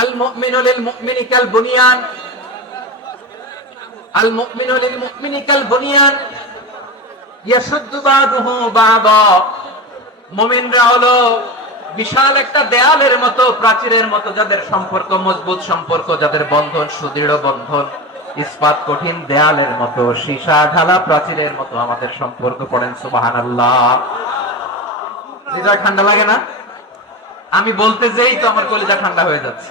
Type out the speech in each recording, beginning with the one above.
আল মুমিনু লিল মুমিনি কাল বুনিয়ান আল মুমিনু লিল মুমিনি কাল বুনিয়ান ইয়াশুদ্দু বাদুহু বাদা। মুমিনরা হলো বিশাল একটা দেয়ালের মতো, প্রাচীরের মতো, যাদের সম্পর্ক মজবুত সম্পর্ক, যাদের বন্ধন সুদৃঢ় বন্ধন, ইস্পাত কঠিন দেয়ালের মতো, সীসা ঢালা প্রাচীরের মতো আমাদের সম্পর্ক পড়েন সুবহানাল্লাহ। হৃদয় ঠান্ডা লাগে না? আমি বলতে যেই তো আমার কলিজা ঠান্ডা হয়ে যাচ্ছে।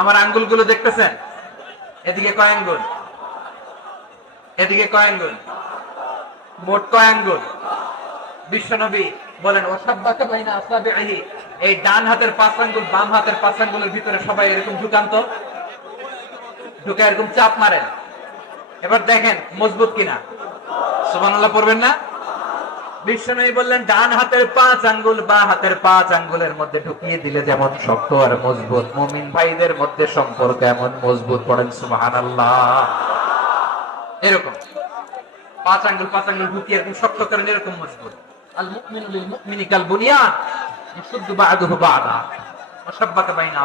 আমার আঙ্গুলগুলো দেখতেছেন? এদিকে কয় আঙ্গুল? এদিকে কয় আঙ্গুল? মোট কয় আঙ্গুল? বিশ্বনবী বলেন বাইনা এই ডান হাতের পাঁচ আঙ্গুল, বাম হাতের পাঁচ আঙ্গুলের ভিতরে সবাই এরকম ঢুকান্ত ঢুকে এরকম চাপ মারেন। এবার দেখেন, মজবুত কিনা? সুবহানাল্লাহ পড়বেন না? বিষ্ণু বললেন, ডান হাতের পাঁচ আঙ্গুল, বা হাতের পাঁচ আঙ্গুলের মধ্যে ঢুকিয়ে দিলে যেমন শক্ত আর মজবুত। মুমিন ভাইদের মধ্যে সম্পর্ক এমন মজবুত, পড়েন সুবহানাল্লাহ। এরকম। পাঁচ আঙ্গুল পাঁচ আঙ্গুল ঢুকিয়ে এরকম শক্ত করেন, এরকম মজবুত। আল মুমিনু লিল মুমিনি কাল বুনিয়ান ইয়াশুদ্দু বা'দুহু বা'দা ওয়া শাব্বাকা বাইনা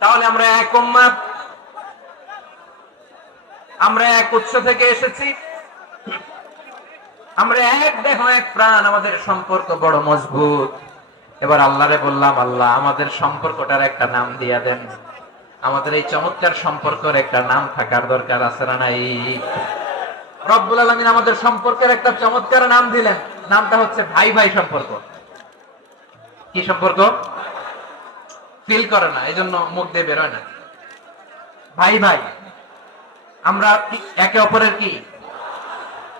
তাহলে আমরা এক উম্মাহ, আমরা এক উৎস থেকে এসেছি। আমরা এক দেহ, এক প্রাণ, আমাদের সম্পর্ক বড় মজবুত। এবার আল্লাহরে বললাম, আল্লাহ, আমাদের সম্পর্কটার একটা নাম দিয়া দেন। আমাদের এই চমৎকার সম্পর্কের একটা নাম থাকার দরকার আছে না নাই? রব্বুল আলমিন আমাদের সম্পর্কের একটা চমৎকার নাম দিলেন। নামটা হচ্ছে ভাই ভাই সম্পর্ক। কি সম্পর্ক? ফিল করে না এই জন্য মুখ দিয়ে বেরোয় না। ভাই ভাই, আমরা একে অপরের কি?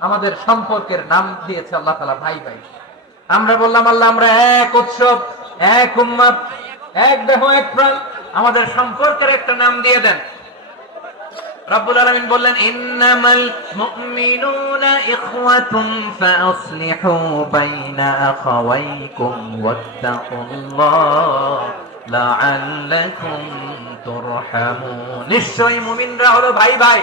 আমাদের সম্পর্কের নাম দিয়েছে আল্লাহ তালা ভাই ভাই। আমরা বললাম, আল্লাহ, আমরা এক উৎসব, এক উম্মত, এক দেহ, এক প্রাণ, আমাদের সম্পর্কের একটা নাম দিয়ে দেন। আলামিন বললেন নিশ্চয়ই মুমিনরা হলো ভাই ভাই।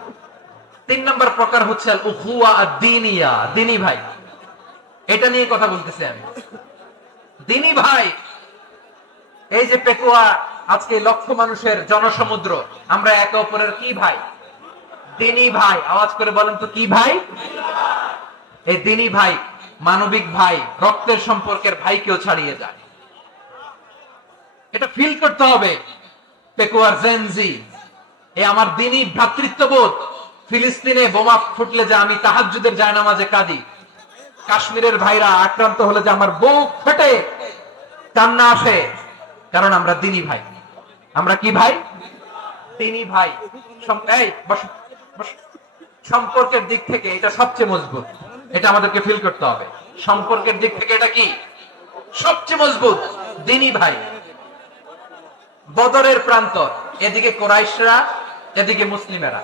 তিন নম্বর প্রকার হচ্ছে দিনী ভাই। এটা নিয়ে কথা বলতেছি আমি। দিনী ভাই, এই যে পেকুয়া আজকে লক্ষ মানুষের জনসমুদ্র, আমরা একে অপরের কি ভাই? দিনী ভাই। আওয়াজ করে বলেন তো কি ভাই? এই দিনী ভাই মানবিক ভাই, রক্তের সম্পর্কের ভাই ভাইকেও ছাড়িয়ে যায়। এটা ফিল করতে হবে। পেকুয়ার জেনজি এ আমার দিনী ভ্রাতৃত্ববোধ। ফিলিস্তিনে বোমা ফুটলে যে আমি তাহাজ্জুদের জায়নামাজে কাঁদি। কাশ্মীরের ভাইরা আক্রান্ত হলে যে আমার বুক ফেটে কান্না আসে। কারণ আমরা দিনী ভাই। আমরা কি ভাই? দিনী ভাই। সম্পর্কের দিক থেকে এটা সবচেয়ে মজবুত। এটা আমাদেরকে ফিল করতে হবে। সম্পর্কের দিক থেকে এটা কি? সবচেয়ে মজবুত। দিনী ভাই। বদরের প্রান্তর। এদিকে কোরাইশরা, এদিকে মুসলিমেরা।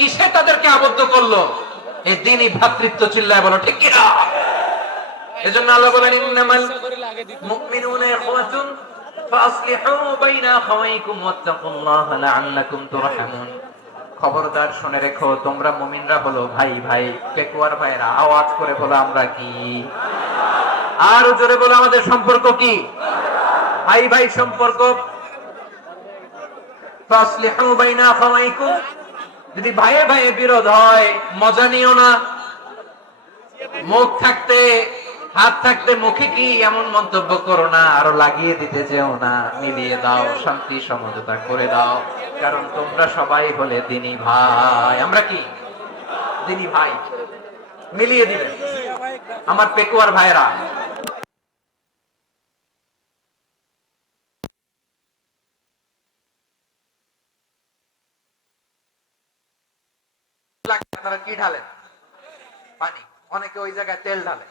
কিসে তাদেরকে আবদ্ধ করল? এই দিনই ভ্রাতৃত্ব চিল্লায় বলো, ঠিক কিনা? এজন্য আল্লাহ বলেন, ইন্নামাল খবরদার, শুনে রেখো, তোমরা মুমিনরা হলো ভাই ভাই পেকুয়ার ভাইরা আওয়াজ করে বলো আমরা কি? আর জোরে বলো, আমাদের সম্পর্ক কি? ভাই ভাই, সম্পর্ক? ফাসলিহু বাইনা যদি ভাইয়ে ভাইয়ে বিরোধ হয়, মজা নিও না। মুখ থাকতে, হাত থাকতে, মুখে কি এমন মন্তব্য করো না, আরও লাগিয়ে দিতে যেও না। মিলিয়ে দাও, শান্তি, সমঝোতা করে দাও। কারণ তোমরা সবাই হলে দিনী ভাই। আমরা কি? দিনী ভাই। মিলিয়ে দিবেন আমার পেকুয়ার ভাইরা আপনারা কি ঢালেন পানি। অনেকে ওই জায়গায় তেল ঢালে।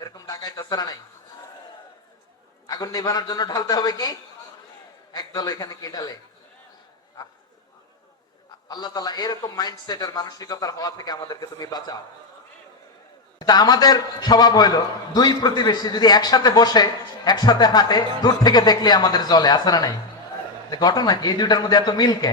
এরকম নাই? আগুন নিভানোর জন্য ঢালতে হবে কি? একদল এখানে কি ঢালে? আল্লাহ তালা এরকম মানসিকতার হওয়া থেকে আমাদেরকে তুমি বাঁচাও। তা আমাদের স্বভাব হইল, দুই প্রতিবেশী যদি একসাথে বসে, একসাথে হাঁটে, দূর থেকে দেখলে আমাদের জলে আসে না নাই? ঘটনা এই দুইটার মধ্যে এত মিল কে?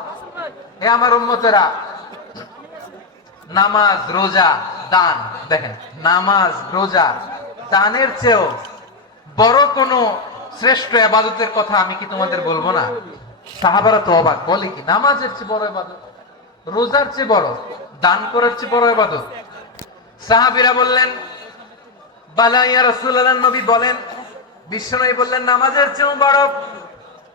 হে আমার উম্মতেরা, নামাজ, রোজা, দান, দেখেন, নামাজ, রোজা, দানের চেয়েও বড় কোনো শ্রেষ্ঠ আবাদতের কথা আমি কি তোমাদের বলব না? সাহাবারা তো অবাক, বলে কি, নামাজের চেয়ে বড় আবাদত, রোজার চেয়ে বড়, দান করার চেয়ে বড় আবাদত। সাহাবিরা বললেন বালাইয়া রসুল্লাহ নবী বলেন, বিশ্বনবী বললেন, নামাজের চেয়েও বড়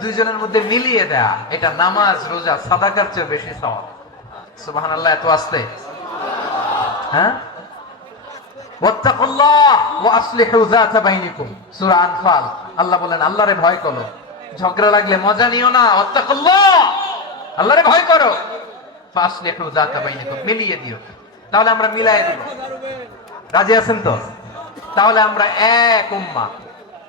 দুইজনের মধ্যে মিলিয়ে দেয়া, এটা নামাজ, রোজা, সাদাকার চেয়ে বেশি এত আসতে হ্যাঁ? আল্লাহ বলেন, আল্লাহরে ভয় করো। ঝগড়া লাগলে মজা নিও না। ভয় করো। মিলিয়ে দিও। তাহলে আমরা দিব। রাজি আছেন তাহলে আমরা এক উম্মা।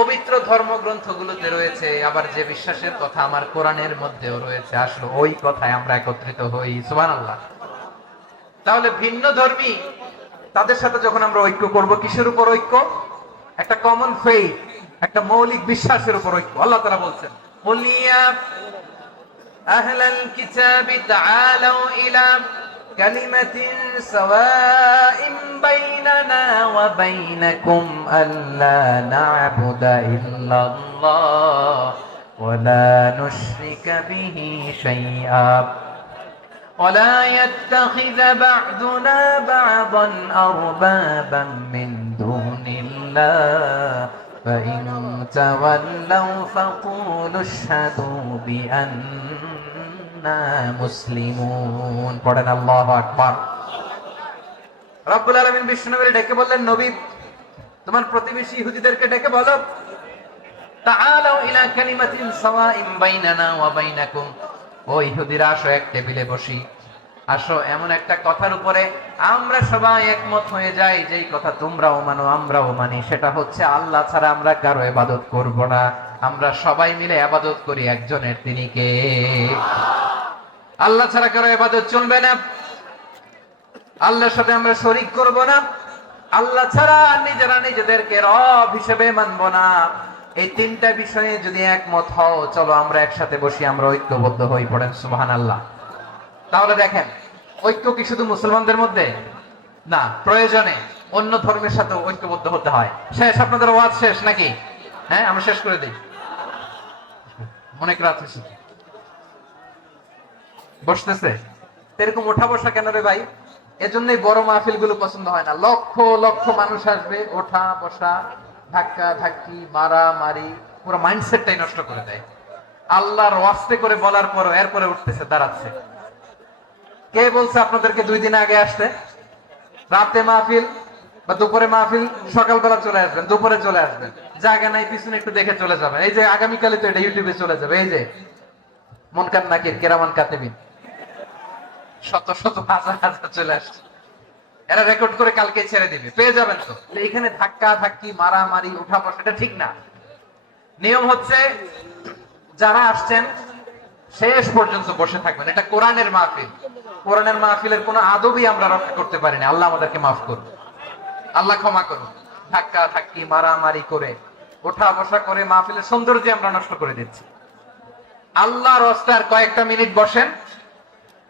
পবিত্র ধর্মগ্রন্থগুলোতে রয়েছে, আবার যে বিশ্বাসের কথা আমার কোরআনের মধ্যেও রয়েছে, আসলে ওই কথায় আমরা একত্রিত হই সুবান আল্লাহ তাহলে ভিন্ন ধর্মী, তাদের সাথে যখন আমরা ঐক্য করব, কিসের উপর ঐক্য? একটা কমন ফেই একটা মৌলিক বিশ্বাসের উপর ঐক্য। আল্লাহ তারা বলছেন আহলাল কিতাবি তাআলাউ ইলা كلمة سواء بيننا وبينكم ألا نعبد إلا الله ولا نشرك به شيئا ولا يتخذ بعضنا بعضا أربابا من دون الله فإن تولوا فقولوا اشهدوا بأننا مسلمون পড়েন আল্লাহ আকবার রব্বুল আলামিন বিষ্ণুনবীর ডেকে বললেন নবী তোমার প্রতিবেশী ইহুদিদেরকে ডেকে বলো তাআলাউ ইলা কালিমাতিন সাওয়াইন বাইনানা ওয়া বাইনাকুম ও ইহুদিরা আসো এক টেবিলে বসি আসো এমন একটা কথার উপরে আমরা সবাই একমত হয়ে যাই যেই কথা তোমরাও মানো আমরাও মানি সেটা হচ্ছে আল্লাহ ছাড়া আমরা কারো ইবাদত করব না আমরা সবাই মিলে আবাদত করি একজনের তিনি কে আল্লাহ ছাড়া কারও ইবাদত চলবে না। আল্লাহর সাথে আমরা শরিক করব না। আল্লাহ ছাড়া নিজেরা নিজেদেরকে রব হিসেবে মানব না। এই তিনটা বিষয়ে যদি একমত হও, চলো আমরা একসাথে বসি, আমরা ঐক্যবদ্ধ হই পড়েন সুবহান আল্লাহ তাহলে দেখেন, ঐক্য কি শুধু মুসলমানদের মধ্যে? না, প্রয়োজনে অন্য ধর্মের সাথে ঐক্যবদ্ধ হতে হয়। শেষ, আপনাদের ওয়াজ শেষ নাকি? হ্যাঁ আমরা শেষ করে দিই। অনেক রাত হয়েছে। বসতেছে। এরকম ওঠা বসা কেন রে ভাই? এজন্যই বড় মাহফিলগুলো পছন্দ হয় না। লক্ষ লক্ষ মানুষ আসবে ওঠা বসা, ধাক্কা ধাক্কি মারা মারি পুরো মাইন্ডসেটটাই নষ্ট করে দেয়। আল্লাহর ওয়াস্তে করে বলার পর এরপরে উঠতেছে, দাঁড়াচ্ছে। কে বলছে আপনাদেরকে দুই দিন আগে আসতে? রাতে মাহফিল বা দুপুরে মাহফিল, সকালবেলা চলে আসবেন, দুপুরে চলে আসবেন। জায়গা নাই, পিছনে একটু দেখে চলে যাবেন। এই যে আগামীকালে তো এটা ইউটিউবে চলে যাবে। এই যে মনকান নাকির কেরামান কাতেবিন। শত শত হাজার হাজার চলে আসছে। এরা রেকর্ড করে কালকে ছেড়ে দিবে। পেয়ে যাবেন তো। এখানে ধাক্কা, ধাক্কি, মারামারি উঠা বসা এটা ঠিক না। নিয়ম হচ্ছে, যারা আসছেন, শেষ পর্যন্ত বসে থাকবেন। এটা কোরআনের মাহফিল। কোরআনের মাহফিলের কোনো আদবই আমরা রক্ষা করতে পারিনি আল্লাহ আমাদেরকে মাফ করুন। আল্লাহ ক্ষমা করুন। ধাক্কা, ধাক্কি, মারামারি করে, ওঠা বসা করে মাহফিলের সৌন্দর্য আমরা নষ্ট করে দিচ্ছি। আল্লাহর রাস্তার কয়েকটা মিনিট বসেন।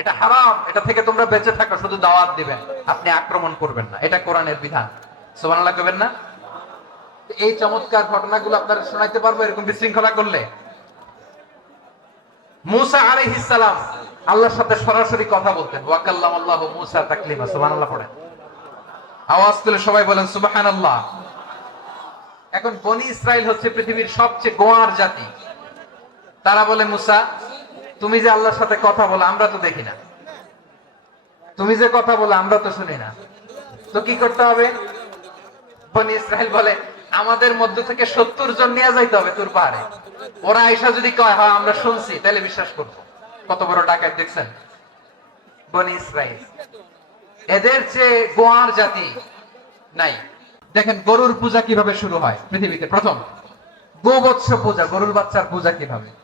এটা হারাম, এটা থেকে তোমরা বেঁচে থাকো, শুধু দাওয়াত দিবেন। আপনি আক্রমণ করবেন না, এটা কোরআনের বিধান। সুবহানাল্লাহ কবেন না? এই চমৎকার ঘটনাগুলো আপনারা শোনাইতে পারব, এরকম বিশৃঙ্খলা করলে। মুসা আল্লাহর সাথে সরাসরি কথা বলতেন। ওয়াকাল্লাম আল্লাহ মুসা তাকলিমা, সুবহানাল্লাহ পড়েন। আওয়াজ তুলে সবাই বলেন, সুবহানাল্লাহ। এখন বনি ইসরায়েল হচ্ছে পৃথিবীর সবচেয়ে গোয়ার জাতি। তারা বলে, মুসা তুমি যে আল্লাহর সাথে কথা বলো, আমরা তো দেখি না। তুমি যে কথা বলো, আমরা তো শুনি না। তো কি করতে হবে? বনি ইসরায়েল বলে, আমাদের মধ্য থেকে সত্তর জন নিয়ে যাইতে হবে তোর পাহাড়ে। ওরা আইসা যদি কয় হ্যাঁ আমরা শুনছি, তাহলে বিশ্বাস করব। কত বড় ডাকাত দেখছেন? বনি ইসরায়েল এদের চেয়ে গোয়ার জাতি নাই। দেখেন, গরুর পূজা কীভাবে শুরু হয় পৃথিবীতে? প্রথম, গোবৎস পূজা, গরুর বাচ্চার পূজা কীভাবে?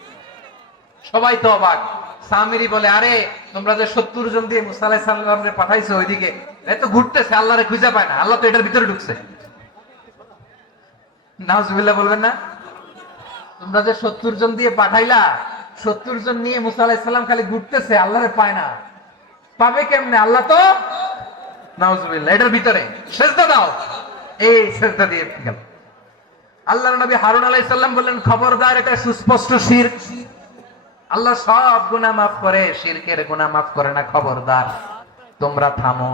সবাই তো অবাক। সামিরি বলে, আরে, তোমরা যে সত্তর জন দিয়ে মুসা সালামরে পাঠাইছো ওইদিকে, এ তো ঘুরতেছে, আল্লাহরে খুঁজে পায় না, আল্লাহ তো এটার ভিতরে ঢুকছে। নাউজুবিল্লাহ বলবেন না? তোমরা যে সত্তর জন দিয়ে পাঠাইলা, সত্তর জন নিয়ে মুসা সালাম খালি ঘুরতেছে, আল্লাহরে পায় না। পাবে কেমনে? আল্লাহ তো নাউজুবিল্লাহ, এটার ভিতরে, সেজদা দাও। এই সেজদা দিয়ে গেল। আল্লাহর নবী হারুন আলাইহিস সালাম বললেন, খবরদার, এটা সুস্পষ্ট শিরক আল্লাহ সব গুনা মাফ করে শিরকের গুনা মাফ করে না খবরদার। তোমরা থামো।